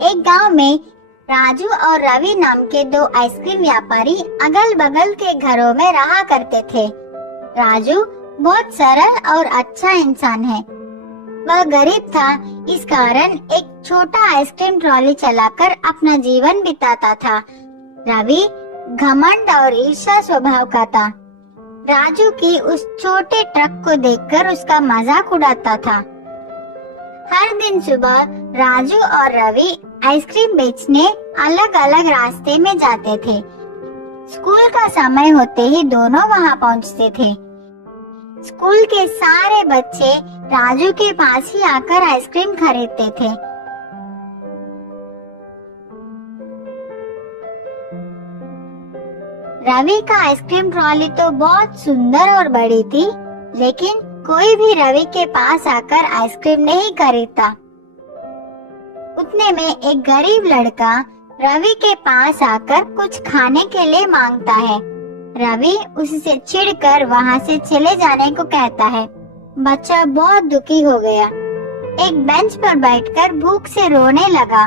एक गांव में राजू और रवि नाम के दो आइसक्रीम व्यापारी अगल बगल के घरों में रहा करते थे। राजू बहुत सरल और अच्छा इंसान है। वह गरीब था, इस कारण एक छोटा आइसक्रीम ट्रॉली चलाकर अपना जीवन बिताता था। रवि घमंड और ईर्ष्या स्वभाव का था। राजू की उस छोटे ट्रक को देखकर उसका मजाक उड़ाता था। हर दिन सुबह राजू और रवि आइसक्रीम बेचने अलग अलग रास्ते में जाते थे। स्कूल का समय होते ही दोनों वहां पहुंचते थे। स्कूल के सारे बच्चे राजू के पास ही आकर आइसक्रीम खरीदते थे। रवि का आइसक्रीम ट्रॉली तो बहुत सुंदर और बड़ी थी, लेकिन कोई भी रवि के पास आकर आइसक्रीम नहीं खरीदता। उतने में एक गरीब लड़का रवि के पास आकर कुछ खाने के लिए मांगता है। रवि उससे चिढ़कर वहां से चले जाने को कहता है। बच्चा बहुत दुखी हो गया। एक बेंच पर बैठकर भूख से रोने लगा।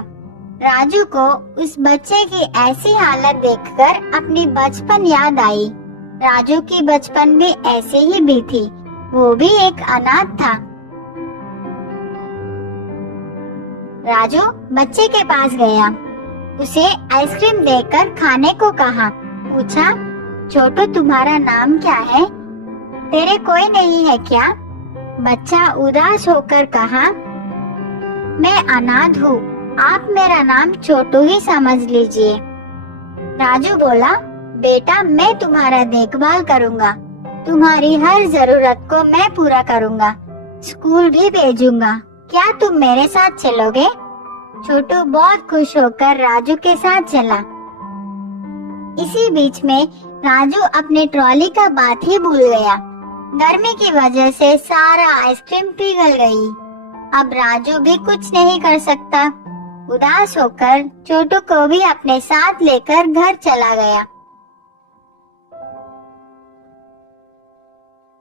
राजू को उस बच्चे की ऐसी हालत देखकर अपनी बचपन याद आई। राजू की बचपन भी ऐसे ही भी थी, वो भी एक अनाथ था। राजू बच्चे के पास गया, उसे आइसक्रीम देकर खाने को कहा। पूछा, छोटू तुम्हारा नाम क्या है? तेरे कोई नहीं है क्या? बच्चा उदास होकर कहा, मैं अनाथ हूँ, आप मेरा नाम छोटू ही समझ लीजिए। राजू बोला, बेटा मैं तुम्हारा देखभाल करूँगा, तुम्हारी हर जरूरत को मैं पूरा करूँगा, स्कूल भी भेजूंगा, क्या तुम मेरे साथ चलोगे? छोटू बहुत खुश होकर राजू के साथ चला। इसी बीच में राजू अपने ट्रॉली का बात ही भूल गया। गर्मी की वजह से सारा आइसक्रीम पिघल गई। अब राजू भी कुछ नहीं कर सकता। उदास होकर छोटू को भी अपने साथ लेकर घर चला गया।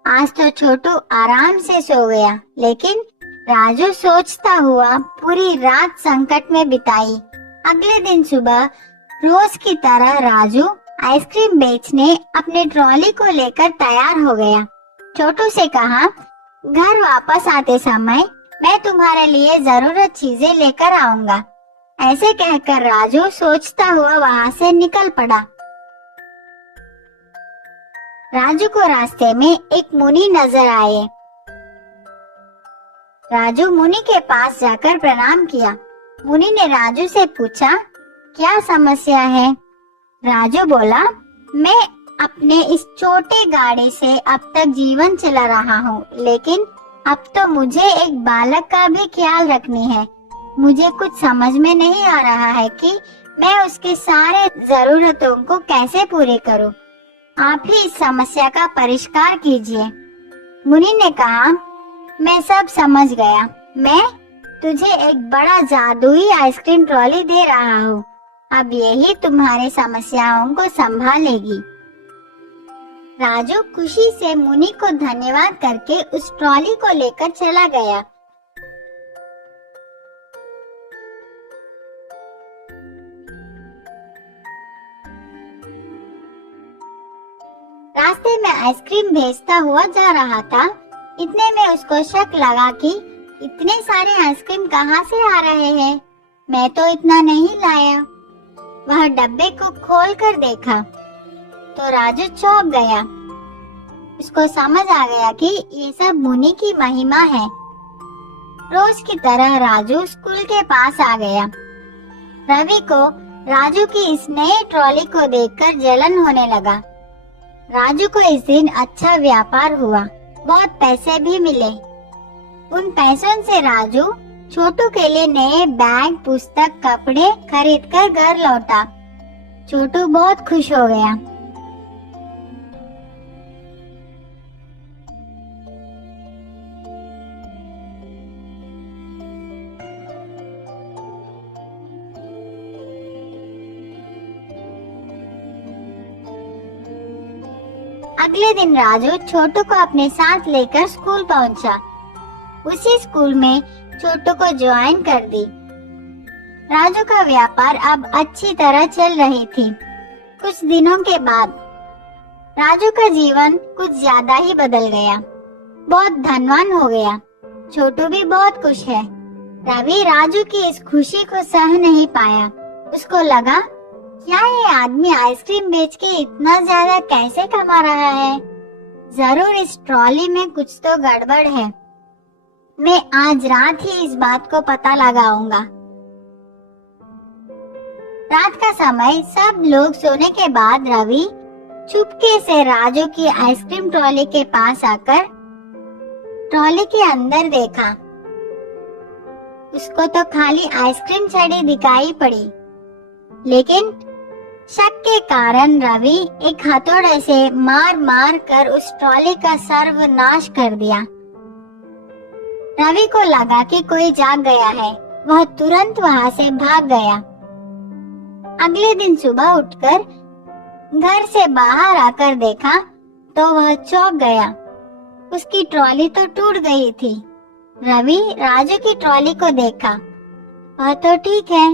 आज तो छोटू आराम से सो गया, लेकिन राजू सोचता हुआ पूरी रात संकट में बिताई। अगले दिन सुबह रोज की तरह राजू आइसक्रीम बेचने अपने ट्रॉली को लेकर तैयार हो गया। छोटू से कहा, घर वापस आते समय मैं तुम्हारे लिए जरूरत चीजें लेकर आऊंगा। ऐसे कहकर राजू सोचता हुआ वहां से निकल पड़ा। राजू को रास्ते में एक मुनि नजर आए। राजू मुनि के पास जाकर प्रणाम किया। मुनि ने राजू से पूछा, क्या समस्या है? राजू बोला, मैं अपने इस छोटे गाड़ी से अब तक जीवन चला रहा हूँ, लेकिन अब तो मुझे एक बालक का भी ख्याल रखनी है। मुझे कुछ समझ में नहीं आ रहा है कि मैं उसके सारे जरूरतों को कैसे पूरी करूँ। आप ही इस समस्या का परिष्कार कीजिए। मुनि ने कहा, मैं सब समझ गया। मैं तुझे एक बड़ा जादुई आइसक्रीम ट्रॉली दे रहा हूँ। अब यही तुम्हारी समस्याओं को संभालेगी। राजू खुशी से मुनि को धन्यवाद करके उस ट्रॉली को लेकर चला गया। रास्ते में आइसक्रीम बेचता हुआ जा रहा था। इतने में उसको शक लगा कि इतने सारे आइसक्रीम कहाँ से आ रहे हैं, मैं तो इतना नहीं लाया। वह डब्बे को खोलकर देखा तो राजू चौंक गया। उसको समझ आ गया कि ये सब मुनि की महिमा है। रोज की तरह राजू स्कूल के पास आ गया। रवि को राजू की इस नए ट्रॉली को देखकर जलन होने लगा। राजू को इस दिन अच्छा व्यापार हुआ, बहुत पैसे भी मिले। उन पैसों से राजू छोटू के लिए नए बैग, पुस्तक, कपड़े खरीदकर घर लौटा। छोटू बहुत खुश हो गया। अगले दिन राजू छोटू को अपने साथ लेकर स्कूल पहुंचा। उसी स्कूल में छोटू को ज्वाइन कर दी। राजू का व्यापार अब अच्छी तरह चल रही थी। कुछ दिनों के बाद राजू का जीवन कुछ ज्यादा ही बदल गया। बहुत धनवान हो गया। छोटू भी बहुत खुश है। रवि राजू की इस खुशी को सह नहीं पाया। उसको लगा, क्या ये आदमी आइसक्रीम बेच के इतना ज्यादा कैसे कमा रहा है? जरूर इस ट्रॉली में कुछ तो गड़बड़ है। मैं आज रात ही इस बात को पता लगाऊंगा। रात का समय सब लोग सोने के बाद रवि चुपके से राजू की आइसक्रीम ट्रॉली के पास आकर ट्रॉली के अंदर देखा। उसको तो खाली आइसक्रीम छड़ी दिखाई पड़ी, लेकिन शक के कारण रवि एक हथौड़े से मार मार कर उस ट्रॉली का सर्वनाश कर दिया। रवि को लगा कि कोई जाग गया है। वह तुरंत वहां से भाग गया। अगले दिन सुबह उठकर घर से बाहर आकर देखा तो वह चौंक गया। उसकी ट्रॉली तो टूट गई थी। रवि राजू की ट्रॉली को देखा। वह तो ठीक है।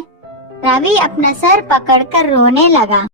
रवि अपना सर पकड़कर रोने लगा।